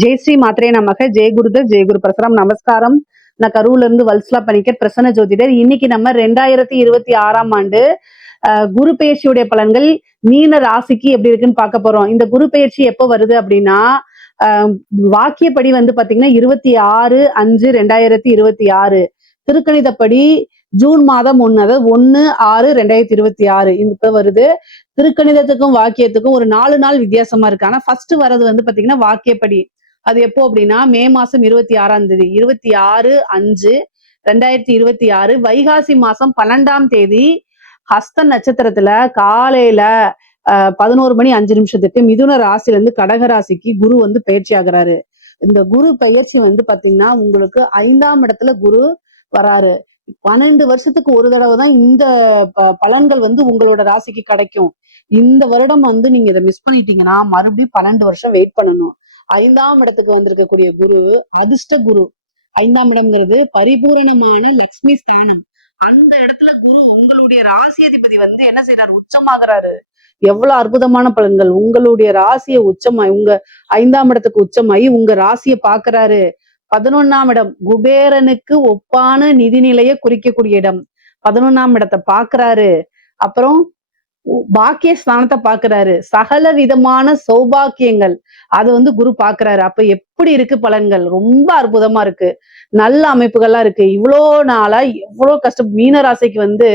ஜெய் ஸ்ரீ மாத்ரே நமக. ஜெய் குருதர், ஜெய் குரு பிரசரம். நமஸ்காரம். நான் கரூர்ல இருந்து வல்சலா பணிக்கர், பிரசன்ன ஜோதிடர். இன்னைக்கு நம்ம 2026ஆம் ஆண்டு குரு பெயர்ச்சியுடைய பலன்கள் மீன ராசிக்கு எப்படி இருக்குன்னு பார்க்க போறோம். இந்த குரு பெயர்ச்சி எப்போ வருது அப்படின்னா, வாக்கியப்படி வந்து பாத்தீங்கன்னா 26/5/2026, திருக்கணிதப்படி ஜூன் மாதம் 1, அதாவது 1/6/2026 இப்ப வருது. திருக்கணிதத்துக்கும் வாக்கியத்துக்கும் ஒரு 4 நாள் வித்தியாசமா இருக்கு. ஆனா ஃபர்ஸ்ட் வர்றது வந்து பாத்தீங்கன்னா வாக்கியப்படி. அது எப்போ அப்படின்னா மே மாசம் 26ஆம் தேதி, 26/5/2026, வைகாசி மாசம் 12ஆம் தேதி ஹஸ்த நட்சத்திரத்துல காலையில 11:05 மிதுன ராசில இருந்து கடக ராசிக்கு குரு வந்து பயிற்சி ஆகுறாரு. இந்த குரு பயிற்சி வந்து பாத்தீங்கன்னா உங்களுக்கு 5ஆம் இடத்துல குரு வராரு. 12 வருஷத்துக்கு ஒரு தடவை தான் இந்த பலன்கள் வந்து உங்களோட ராசிக்கு கிடைக்கும். இந்த வருடம் வந்து நீங்க இதை மிஸ் பண்ணிட்டீங்கன்னா மறுபடியும் 12 வருஷம் வெயிட் பண்ணணும். 5ஆம் இடத்துக்கு வந்திருக்கக்கூடிய குரு அதிர்ஷ்ட குரு. 5ஆம் இடம்ங்கிறது பரிபூரணமான லக்ஷ்மி ஸ்தானம். அந்த இடத்துல குரு உங்களுடைய ராசி அதிபதி வந்து என்ன செய்யறாரு? உச்சமாகறாரு. எவ்வளவு அற்புதமான பலன்கள்! உங்களுடைய ராசியை உச்சமாய், உங்க 5ஆம் இடத்துக்கு உச்சமாயி உங்க ராசியை பாக்குறாரு. 11ஆம் இடம் குபேரனுக்கு ஒப்பான நிதிநிலையை குறிக்கக்கூடிய இடம். 11ஆம் இடத்தை பாக்குறாரு. அப்புறம் பாக்கிய ஸ்தானத்தை பாக்குறாரு. சகல விதமான சௌபாக்கியங்கள் அது வந்து குரு பாக்குறாரு. அப்ப எப்படி இருக்கு பலன்கள்? ரொம்ப அற்புதமா இருக்கு. நல்ல அமைப்புகள்லாம் இருக்கு. இவ்வளோ நாளா எவ்வளவு கஷ்டம். மீனராசிக்கு வந்து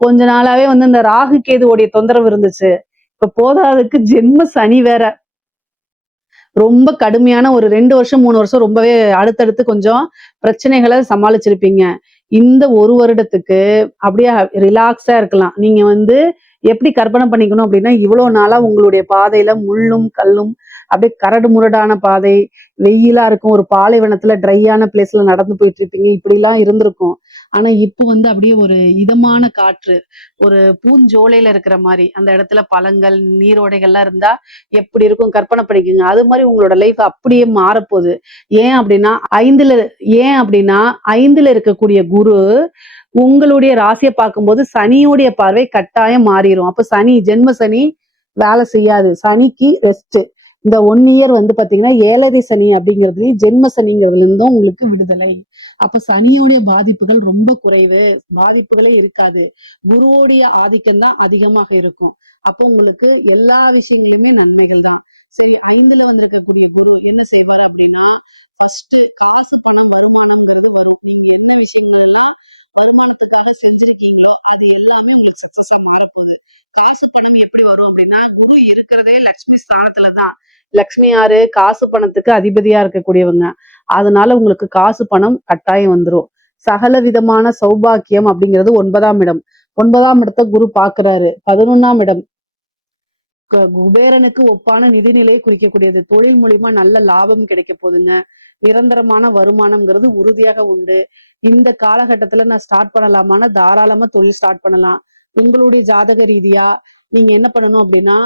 கொஞ்ச நாளாவே வந்து இந்த ராகு கேதுவோடைய தொந்தரவு இருந்துச்சு. இப்ப போதாதுக்கு ஜென்ம சனி வேற. ரொம்ப கடுமையான ஒரு 2 வருஷம் 3 வருஷம் ரொம்பவே அடுத்தடுத்து கொஞ்சம் பிரச்சனைகளை சமாளிச்சிருப்பீங்க. இந்த ஒரு வருடத்துக்கு அப்படியே ரிலாக்ஸா இருக்கலாம். நீங்க வந்து எப்படி கற்பனை பண்ணிக்கணும் அப்படின்னா, இவ்வளவு நாளா உங்களுடைய பாதையில முள்ளும் கல்லும் அப்படியே கரடு முரடான பாதை, வெயிலா இருக்கும், ஒரு பாலைவனத்துல ட்ரையான பிளேஸ்ல நடந்து போயிட்டு இருப்பீங்க. இப்படி எல்லாம் இருந்திருக்கும். ஆனா இப்ப வந்து அப்படியே ஒரு இதமான காற்று, ஒரு பூஞ்சோலையில இருக்கிற மாதிரி, அந்த இடத்துல பழங்கள் நீரோடைகள்லாம் இருந்தா எப்படி இருக்கும் கற்பனை பண்ணிக்கோங்க. அது மாதிரி உங்களோட லைஃப் அப்படியே மாறப்போகுது. ஏன் அப்படின்னா 5ல இருக்கக்கூடிய குரு உங்களுடைய ராசியை பார்க்கும்போது சனியுடைய பார்வை கட்டாயம் மாறிடும். அப்ப சனி, ஜென்ம சனி வேலை செய்யாது. சனிக்கு ரெஸ்ட். இந்த 1 இயர் வந்து பாத்தீங்கன்னா 7ரை சனி அப்படிங்கிறதுலயும் ஜென்ம சனிங்கிறதுல இருந்தும் உங்களுக்கு விடுதலை. அப்ப சனியோடைய பாதிப்புகள் ரொம்ப குறைவு, பாதிப்புகளே இருக்காது. குருவோடைய ஆதிக்கம் தான் அதிகமாக இருக்கும். அப்போ உங்களுக்கு எல்லா விஷயங்களுமே நன்மைகள் தான். சரி, 5ல வந்திருக்கக்கூடிய குரு என்ன செய்வார் அப்படின்னா, ஃபர்ஸ்ட் காசு பணம் வருமானம்ங்கிறது வரும். நீங்க என்ன விஷயங்கள் எல்லாம் வருமானத்துக்காக செஞ்சிருக்கீங்களோ அது எல்லாமே உங்களுக்கு சக்சஸா மாறப்போகுது. காசு பணம் எப்படி வரும் அப்படின்னா, குரு இருக்கிறதே லக்ஷ்மி ஸ்தானத்துலதான். லக்ஷ்மி யாரு? காசு பணத்துக்கு அதிபதியா இருக்கக்கூடியவங்க. அதனால உங்களுக்கு காசு பணம் கட்டாயம் வந்துரும். சகல விதமான சௌபாக்கியம் அப்படிங்கிறது 9ஆம் இடம். 9ஆம் இடத்தை குரு பாக்குறாரு. 11ஆம் இடம் குபேரனுக்கு ஒப்பான நிதிநிலையை குறிக்கக்கூடியது. தொழில் மூலியமா நல்ல லாபம் கிடைக்க போகுதுங்க. நிரந்தரமான வருமானம்ங்கிறது உறுதியாக உண்டு. இந்த காலகட்டத்துல நான் ஸ்டார்ட் பண்ணலாமான்னா தாராளமா தொழில் ஸ்டார்ட் பண்ணலாம். உங்களுடைய ஜாதக ரீதியா நீங்க என்ன பண்ணணும் அப்படின்னா,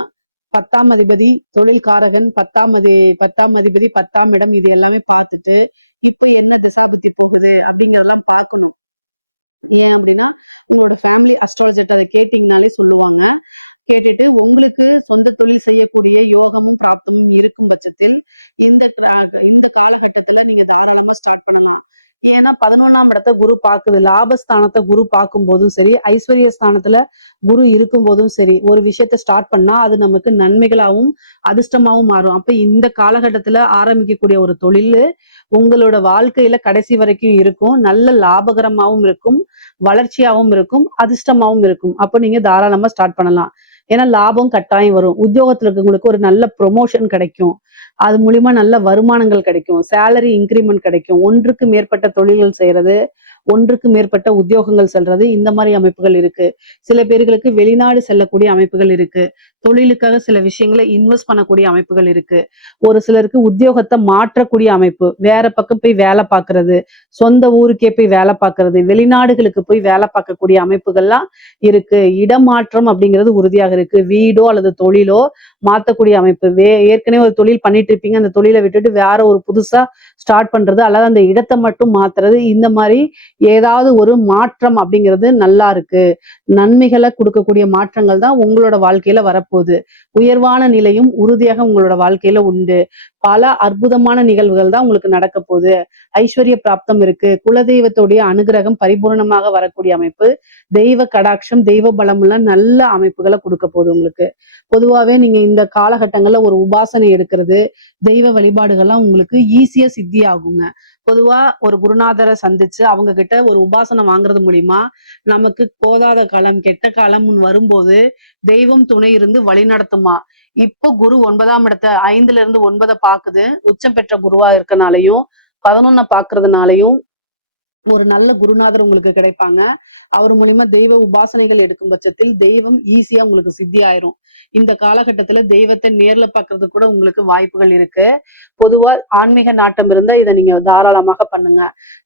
10ஆம் அதிபதி தொழில்காரகன், 10ஆம் அதிபதி 10ஆம் இடம், இது எல்லாமே பார்த்துட்டு இப்ப என்ன திசை பத்தி போகுது அப்படிங்கறதெல்லாம் பார்க்கணும். கேட்டீங்கன்னாலே சொல்லுவாங்க. கேட்டுட்டு உங்களுக்கு சொந்த தொழில் செய்யக்கூடிய யோகமும் பிராப்தமும் இருக்கும் பட்சத்தில் இந்த காலகட்டத்துல நீங்க தாராளமா ஸ்டார்ட் பண்ணலாம். ஏன்னா 11ஆம் இடத்தை குரு பாக்குது. லாபஸ்தானத்தை குரு பார்க்கும் போதும் சரி, ஐஸ்வர்ய ஸ்தானத்துல குரு இருக்கும் போதும் சரி, ஒரு விஷயத்த ஸ்டார்ட் பண்ணா அது நமக்கு நன்மைகளாகவும் அதிர்ஷ்டமாவும் மாறும். அப்ப இந்த காலகட்டத்துல ஆரம்பிக்கக்கூடிய ஒரு தொழில் உங்களோட வாழ்க்கையில கடைசி வரைக்கும் இருக்கும். நல்ல லாபகரமாகவும் இருக்கும், வளர்ச்சியாகவும் இருக்கும், அதிர்ஷ்டமாகவும் இருக்கும். அப்ப நீங்க தாராளமா ஸ்டார்ட் பண்ணலாம். ஏன்னா லாபம் கட்டாயம் வரும். உத்தியோகத்துல இருக்கவங்களுக்கு ஒரு நல்ல ப்ரொமோஷன் கிடைக்கும். அது மூலியமா நல்ல வருமானங்கள் கிடைக்கும். சேலரி இன்கிரிமெண்ட் கிடைக்கும். ஒன்றுக்கு மேற்பட்ட தொழில்கள் செய்யறது, ஒன்றுக்கு மேற்பட்ட உத்தியோகங்கள் செல்றது, இந்த மாதிரி அமைப்புகள் இருக்கு. சில பேர்களுக்கு வெளிநாடு செல்லக்கூடிய அமைப்புகள் இருக்கு. தொழிலுக்காக சில விஷயங்களை இன்வெஸ்ட் பண்ணக்கூடிய அமைப்புகள் இருக்கு. ஒரு சிலருக்கு உத்தியோகத்தை மாற்றக்கூடிய அமைப்பு, வேற பக்கம் போய் வேலை பார்க்கறது, சொந்த ஊருக்கே போய் வேலை பார்க்கறது, வெளிநாடுகளுக்கு போய் வேலை பார்க்கக்கூடிய அமைப்புகள்லாம் இருக்கு. இடமாற்றம் அப்படிங்கிறது உறுதியாக இருக்கு. வீடோ அல்லது தொழிலோ மாற்றக்கூடிய அமைப்பு. ஏற்கனவே ஒரு தொழில் பண்ணிட்டு இருப்பீங்க, அந்த தொழிலை விட்டுட்டு வேற ஒரு புதுசா ஸ்டார்ட் பண்றது, அல்லது அந்த இடத்தை மட்டும் மாத்துறது, இந்த மாதிரி ஏதாவது ஒரு மாற்றம் அப்படிங்கிறது நல்லா இருக்கு. நன்மைகளை கொடுக்கக்கூடிய மாற்றங்கள் தான் உங்களோட வாழ்க்கையில வரப்போகுது. உயர்வான நிலையும் உறுதியாக உங்களோட வாழ்க்கையில உண்டு. பல அற்புதமான நிகழ்வுகள் தான் உங்களுக்கு நடக்க போகுது. ஐஸ்வர்ய பிராப்தம் இருக்கு. குலதெய்வத்துடைய அனுகிரகம் பரிபூரணமாக வரக்கூடிய அமைப்பு, தெய்வ கடாட்சம், தெய்வ பலம்லாம் நல்ல அமைப்புகளை கொடுக்க போகுது உங்களுக்கு. பொதுவாவே நீங்க இந்த காலகட்டங்கள்ல ஒரு உபாசனை எடுக்கிறது, தெய்வ வழிபாடுகள்லாம் உங்களுக்கு ஈஸியா சித்தி ஆகுங்க. பொதுவா ஒரு குருநாதரை சந்திச்சு அவங்க கிட்ட ஒரு உபாசனை வாங்குறது மூலியமா நமக்கு போதாத காலம், கெட்ட காலம் வரும்போது தெய்வம் துணை இருந்து வழி நடத்துமா. இப்போ குரு 9ஆம் இடத்தை 5ல இருந்து 9 பாக்குது. உச்சம் பெற்ற குருவா இருக்கனாலையும் 11 பாக்குறதுனாலையும் ஒரு நல்ல குருநாதர் உங்களுக்கு கிடைப்பாங்க. அவர் மூலியமா தெய்வ உபாசனைகள் எடுக்கும் பட்சத்தில் தெய்வம் ஈஸியா உங்களுக்கு சித்தி ஆயிரும். இந்த காலகட்டத்துல தெய்வத்தை நேர்ல பாக்குறதுக்கு கூட உங்களுக்கு வாய்ப்புகள் இருக்கு. பொதுவா ஆன்மீக நாட்டம் இருந்தா இதை நீங்க தாராளமாக பண்ணுங்க.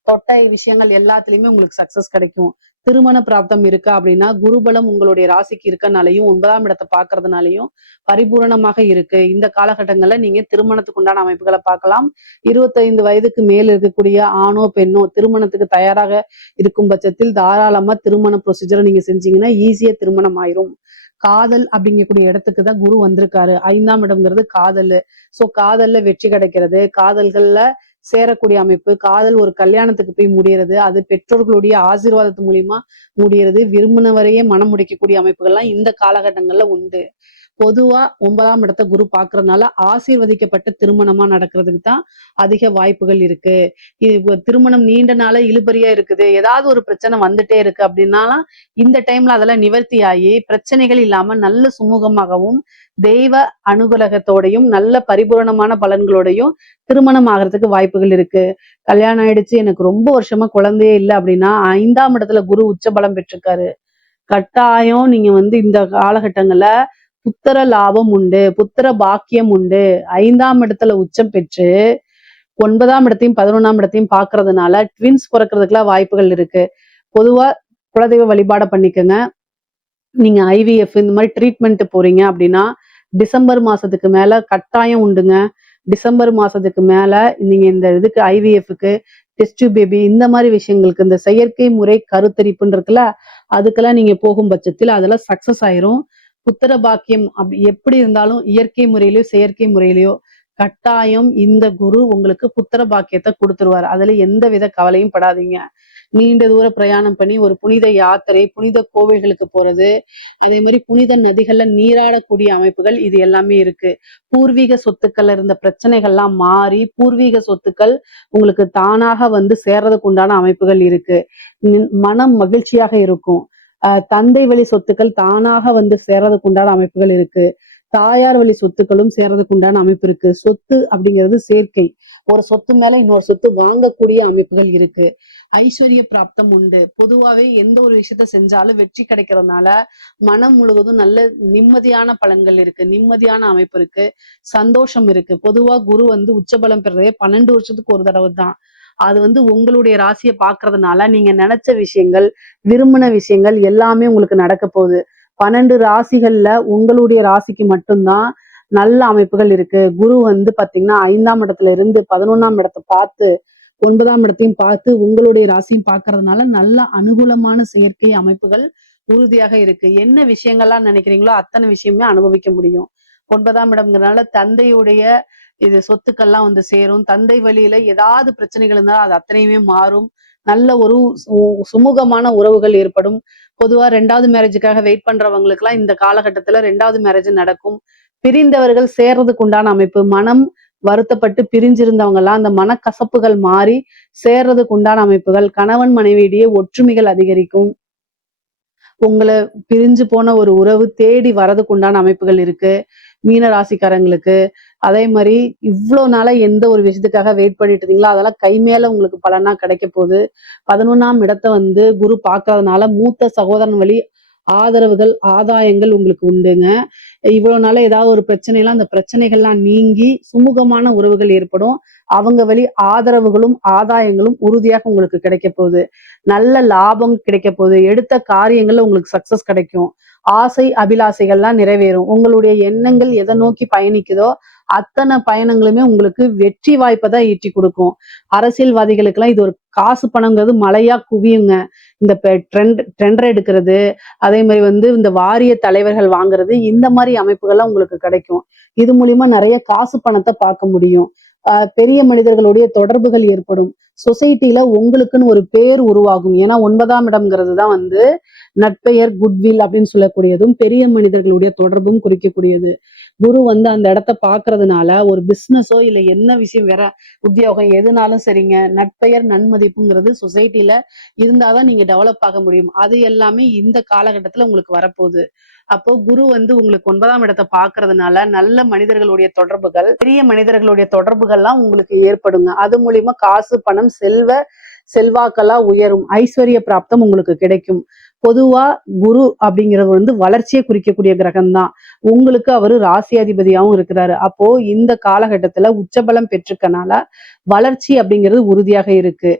தொட்ட விஷயங்கள் எல்லாத்துலயுமே உங்களுக்கு சக்சஸ் கிடைக்கும். திருமண பிராப்தம் இருக்கா அப்படின்னா குருபலம் உங்களுடைய ராசிக்கு இருக்கனாலையும் 9ஆம் இடத்தை பாக்குறதுனாலையும் பரிபூரணமாக இருக்கு. இந்த காலகட்டங்கள்ல நீங்க திருமணத்துக்கு உண்டான அமைப்புகளை பார்க்கலாம். 25 வயதுக்கு மேல் இருக்கக்கூடிய ஆணோ பெண்ணோ திருமணத்துக்கு தயாராக இருக்கும் பட்சத்தில் தாராளமா திருமண ப்ரொசீஜரை நீங்க செஞ்சீங்கன்னா ஈஸியா திருமணம் ஆயிரும். காதல் அப்படிங்கக்கூடிய இடத்துக்கு தான் குரு வந்திருக்காரு. 5ஆம் இடம்ங்கிறது காதல். சோ காதல்ல வெற்றி கிடைக்கிறது, காதல்கள்ல சேரக்கூடிய அமைப்பு, காதல் ஒரு கல்யாணத்துக்கு போய் முடியறது, அது பெற்றோர்களுடைய ஆசீர்வாதத்து மூலியமா முடியறது, விரும்பினவரையே மனம் முடிக்கக்கூடிய அமைப்புகள்லாம் இந்த காலகட்டங்கள்ல உண்டு. பொதுவா 9ஆம் இடத்தை குரு பாக்குறதுனால ஆசீர்வதிக்கப்பட்ட திருமணமா நடக்கிறதுக்கு தான் அதிக வாய்ப்புகள் இருக்கு. இது திருமணம் நீண்ட நாள இழுபறியா இருக்குது, ஏதாவது ஒரு பிரச்சனை வந்துட்டே இருக்கு அப்படின்னாலும் இந்த டைம்ல அதெல்லாம் நிவர்த்தி ஆகி பிரச்சனைகள் இல்லாம நல்ல சுமூகமாகவும் தெய்வ அனுகூலகத்தோடையும் நல்ல பரிபூரணமான பலன்களோடையும் திருமணம் ஆகிறதுக்கு வாய்ப்புகள் இருக்கு. கல்யாணம் ஆயிடுச்சு, எனக்கு ரொம்ப வருஷமா குழந்தையே இல்லை அப்படின்னா 5ஆம் இடத்துல குரு உச்ச பலம் பெற்றிருக்காரு. கட்டாயம் நீங்க இந்த காலகட்டங்கள்ல புத்திர லாபம் உண்டு, புத்திர பாக்கியம் உண்டு. 5ஆம் இடத்துல உச்சம் பெற்று 9ஆம் இடத்தையும் 11ஆம் இடத்தையும் பாக்குறதுனால ட்வின்ஸ் பிறக்கிறதுக்குலாம் வாய்ப்புகள் இருக்கு. பொதுவா குலதெய்வ வழிபாட பண்ணிக்கோங்க. நீங்க ஐவிஎஃப் இந்த மாதிரி ட்ரீட்மெண்ட் போறீங்க அப்படின்னா டிசம்பர் மாசத்துக்கு மேல கட்டாயம் உண்டுங்க. டிசம்பர் மாசத்துக்கு மேல நீங்க இந்த இதுக்கு ஐவிஎஃப்க்கு டெஸ்ட் பேபி இந்த மாதிரி விஷயங்களுக்கு இந்த செயற்கை முறை கருத்தரிப்புன்னு இருக்குல்ல, அதுக்கெல்லாம் நீங்க போகும் பட்சத்தில் அதெல்லாம் சக்சஸ் ஆயிரும். புத்திர பாக்கியம் அப்படி எப்படி இருந்தாலும் இயற்கை முறையிலயோ செயற்கை முறையிலயோ கட்டாயம் இந்த குரு உங்களுக்கு புத்திர பாக்கியத்தை கொடுத்துருவார். அதுல எந்த வித கவலையும் படாதீங்க. நீண்ட தூர பிரயாணம் பண்ணி ஒரு புனித யாத்திரை, புனித கோவில்களுக்கு போறது, அதே மாதிரி புனித நதிகள்ல நீராடக்கூடிய அமைப்புகள் இது எல்லாமே இருக்கு. பூர்வீக சொத்துக்கள்ல இருந்த பிரச்சனைகள்லாம் மாறி பூர்வீக சொத்துக்கள் உங்களுக்கு தானாக சேர்றதுக்கு உண்டான அமைப்புகள் இருக்கு. மனம் மகிழ்ச்சியாக இருக்கும். தந்தை வழி சொத்துக்கள் தானாக சேர்றதுக்கு உண்டான அமைப்புகள் இருக்கு. தாயார் வழி சொத்துக்களும் சேர்றதுக்கு உண்டான அமைப்பு இருக்கு. சொத்து அப்படிங்கிறது சேர்க்கை. ஒரு சொத்து மேல இன்னொரு சொத்து வாங்கக்கூடிய அமைப்புகள் இருக்கு. ஐஸ்வர்ய பிராப்தம் உண்டு. பொதுவாவே எந்த ஒரு விஷயத்த செஞ்சாலும் வெற்றி கிடைக்கிறதுனால மனம் முழுவதும் நல்ல நிம்மதியான பலன்கள் இருக்கு, நிம்மதியான அமைப்பு இருக்கு, சந்தோஷம் இருக்கு. பொதுவா குரு உச்சபலம் பெறதே 12 வருஷத்துக்கு ஒரு தடவை தான். அது உங்களுடைய ராசியை பாக்குறதுனால நீங்க நினைச்ச விஷயங்கள், விரும்பின விஷயங்கள் எல்லாமே உங்களுக்கு நடக்க போகுது. 12 ராசிகள்ல உங்களுடைய ராசிக்கு மட்டும்தான் நல்ல அமைப்புகள் இருக்கு. குரு பாத்தீங்கன்னா 5ஆம் இடத்துல இருந்து 11ஆம் இடத்தை பார்த்து 9ஆம் இடத்தையும் பார்த்து உங்களுடைய ராசியும் பாக்குறதுனால நல்ல அனுகூலமான செயற்கை அமைப்புகள் உறுதியாக இருக்கு. என்ன விஷயங்கள்லாம் நினைக்கிறீங்களோ அத்தனை விஷயமே அனுபவிக்க முடியும். 9ஆம் இடம்ங்கிறதுனால தந்தையுடைய இது சொத்துக்கள்லாம் சேரும். தந்தை வழியில ஏதாவது பிரச்சனைகள் இருந்தாலும் அது அத்தனையுமே மாறும். நல்ல ஒரு சுமூகமான உறவுகள் ஏற்படும். பொதுவா 2வது மேரேஜுக்காக வெயிட் பண்றவங்களுக்கு எல்லாம் இந்த காலகட்டத்துல 2வது மேரேஜ் நடக்கும். பிரிந்தவர்கள் சேர்றதுக்கு உண்டான அமைப்பு, மனம் வருத்தப்பட்டு பிரிஞ்சிருந்தவங்க எல்லாம் அந்த மனக்கசப்புகள் மாறி சேர்றதுக்கு உண்டான அமைப்புகள், கணவன் மனைவியிடையே ஒற்றுமைகள் அதிகரிக்கும். உங்களை பிரிஞ்சு போன ஒரு உறவு தேடி வரதுக்கு உண்டான அமைப்புகள் இருக்கு மீன ராசிக்காரங்களுக்கு. அதே மாதிரி இவ்வளவு நாளா எந்த ஒரு விஷயத்துக்காக வெயிட் பண்ணிட்டு இருந்தீங்களோ அதெல்லாம் கை மேல உங்களுக்கு பலனா கிடைக்க போகுது. 11ஆம் இடத்தை குரு பாக்குறதுனால மூத்த சகோதரன் வழி ஆதரவுகள், ஆதாயங்கள் உங்களுக்கு உண்டுங்க. இவ்வளவு நாள ஏதாவது ஒரு பிரச்சனைலாம் அந்த பிரச்சனைகள்லாம் நீங்கி சுமூகமான உறவுகள் ஏற்படும். அவங்க வழி ஆதரவுகளும் ஆதாயங்களும் உறுதியாக உங்களுக்கு கிடைக்க போகுது. நல்ல லாபம் கிடைக்க போகுது. எடுத்த காரியங்கள்ல உங்களுக்கு சக்சஸ் கிடைக்கும். ஆசை அபிலாசைகள்லாம் நிறைவேறும். உங்களுடைய எண்ணங்கள் எதை நோக்கி பயணிக்குதோ அத்தனை பயணங்களுமே உங்களுக்கு வெற்றி வாய்ப்பை தான் ஈட்டி கொடுக்கும். அரசியல்வாதிகளுக்கெல்லாம் இது ஒரு காசு பணங்கிறது மழையா குவியுங்க. இந்த டெண்டர் எடுக்கிறது, அதே மாதிரி வந்து இந்த வாரிய தலைவர்கள் வாங்குறது, இந்த மாதிரி அமைப்புகள்லாம் உங்களுக்கு கிடைக்கும். இது மூலியமா நிறைய காசு பணத்தை பார்க்க முடியும். பெரிய மனிதர்களுடைய தொடர்புகள் ஏற்படும். சொசைட்டில உங்களுக்குன்னு ஒரு பேர் உருவாகும். ஏன்னா 9ஆம் இடம்ங்கிறது தான் வந்து நட்பெயர், குட்வில் அப்படின்னு சொல்லக்கூடியதும், பெரிய மனிதர்களுடைய தொடர்பும் குறிக்கக்கூடியது. குரு வந்து அந்த இடத்த பாக்குறதுனால ஒரு பிசினஸோ இல்ல என்ன விஷயம் வேற உத்தியோகம் எதுனாலும் சரிங்க, நட்பெயர் நன்மதிப்புங்கிறது சொசைட்டில இருந்தாதான் நீங்க டெவலப் ஆக முடியும். அது எல்லாமே இந்த காலகட்டத்துல உங்களுக்கு வரப்போகுது. அப்போ குரு வந்து உங்களுக்கு 9ஆம் இடத்தை பாக்குறதுனால நல்ல மனிதர்களுடைய தொடர்புகள், பெரிய மனிதர்களுடைய தொடர்புகள்லாம் உங்களுக்கு ஏற்படுங்க. அது மூலியமா காசு பணம் செல்வாக்கெல்லாம் உயரும். ஐஸ்வர்ய பிராப்தம் உங்களுக்கு கிடைக்கும். பொதுவா குரு அப்படிங்கிறது வந்து வளர்ச்சியை குறிக்கக்கூடிய கிரகம் தான். உங்களுக்கு அவரு ராசியாதிபதியாவும் இருக்கிறாரு. அப்போ இந்த காலகட்டத்துல உச்சபலம் பெற்றுக்கனால வளர்ச்சி அப்படிங்கிறது உறுதியாக இருக்கு.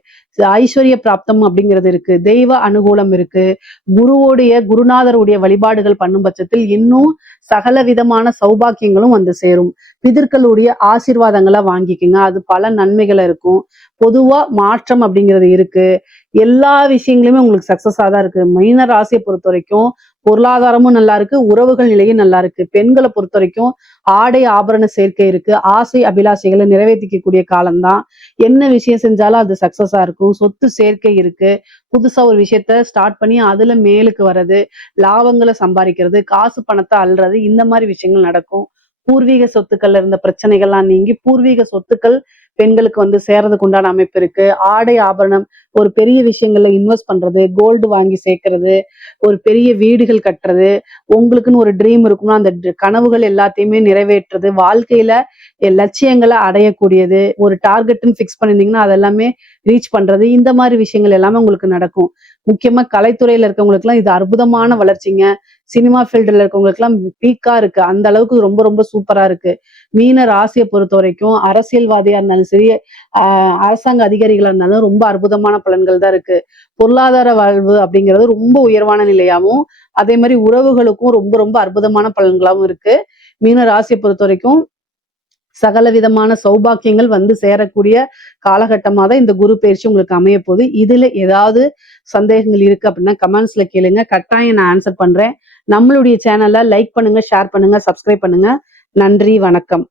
ஐஸ்வர்ய பிராப்தம் அப்படிங்கிறது இருக்கு. தெய்வ அனுகூலம் இருக்கு. குருநாதருடைய வழிபாடுகள் பண்ணும் பட்சத்தில் இன்னும் சகல விதமான சௌபாக்கியங்களும் வந்து சேரும். பிதர்களுடைய ஆசீர்வாதங்களை வாங்கிக்குங்க. அது பல நன்மைகளை இருக்கும். பொதுவா மாற்றம் அப்படிங்கிறது இருக்கு. எல்லா விஷயங்களுமே உங்களுக்கு சக்சஸா தான் இருக்கு. மீன ராசியை பொறுத்த வரைக்கும் பொருளாதாரமும் நல்லா இருக்கு, உறவுகள் நிலையும் நல்லா இருக்கு. பெண்களை பொறுத்த வரைக்கும் ஆடை ஆபரண சேர்க்கை இருக்கு. ஆசை அபிலாஷைகளை நிறைவேற்றிக்கக்கூடிய காலம்தான். என்ன விஷயம் செஞ்சாலும் அது சக்சஸா இருக்கும். சொத்து சேர்க்கை இருக்கு. புதுசா ஒரு விஷயத்த ஸ்டார்ட் பண்ணி அதுல மேலுக்கு வர்றது, லாபங்களை சம்பாதிக்கிறது, காசு பணத்தை அள்ளுறது, இந்த மாதிரி விஷயங்கள் நடக்கும். பூர்வீக சொத்துக்கள்ல இருந்த பிரச்சனைகள்லாம் நீங்கி பூர்வீக சொத்துக்கள் பெண்களுக்கு வந்து சேர்றதுக்கு உண்டான அமைப்பு இருக்கு. ஆடை ஆபரணம், ஒரு பெரிய விஷயங்கள்ல இன்வெஸ்ட் பண்றது, கோல்டு வாங்கி சேர்க்கறது, ஒரு பெரிய வீடுகள் கட்டுறது, உங்களுக்குன்னு ஒரு ட்ரீம் இருக்கும்னா அந்த கனவுகள் எல்லாத்தையுமே நிறைவேற்றுறது, வாழ்க்கையில லட்சியங்களை அடையக்கூடியது, ஒரு டார்கெட்னு ஃபிக்ஸ் பண்ணிருந்தீங்கன்னா அதெல்லாமே ரீச் பண்றது, இந்த மாதிரி விஷயங்கள் எல்லாமே உங்களுக்கு நடக்கும். முக்கியமா கலைத்துறையில இருக்கவங்களுக்கு எல்லாம் இது அற்புதமான வளர்ச்சிங்க. சினிமா ஃபீல்டுல இருக்கவங்களுக்கு எல்லாம் பீக்கா இருக்கு. அந்த அளவுக்கு ரொம்ப ரொம்ப சூப்பரா இருக்கு. மீன ராசியை பொறுத்த வரைக்கும் அரசியல்வாதியா இருந்தாலும் சரி, அரசாங்க அதிகாரிகளா இருந்தாலும் ரொம்ப அற்புதமான பலன்கள் தான் இருக்கு. பொருளாதார வாழ்வு அப்படிங்கிறது ரொம்ப உயர்வான நிலையாவும், அதே மாதிரி உறவுகளுக்கும் ரொம்ப ரொம்ப அற்புதமான பலன்களாவும் இருக்கு. மீன ராசியை பொறுத்த வரைக்கும் சகல விதமான சௌபாக்கியங்கள் வந்து சேரக்கூடிய காலகட்டமா தான் இந்த குரு பயிற்சி உங்களுக்கு அமைய போகுது. இதுல ஏதாவது சந்தேகங்கள் இருக்கு அப்படின்னா கமெண்ட்ஸ்ல கேளுங்க. கட்டாயம் நான் ஆன்சர் பண்றேன். நம்மளுடைய சேனலை லைக் பண்ணுங்க, ஷேர் பண்ணுங்க, சப்ஸ்கிரைப் பண்ணுங்க. நன்றி, வணக்கம்.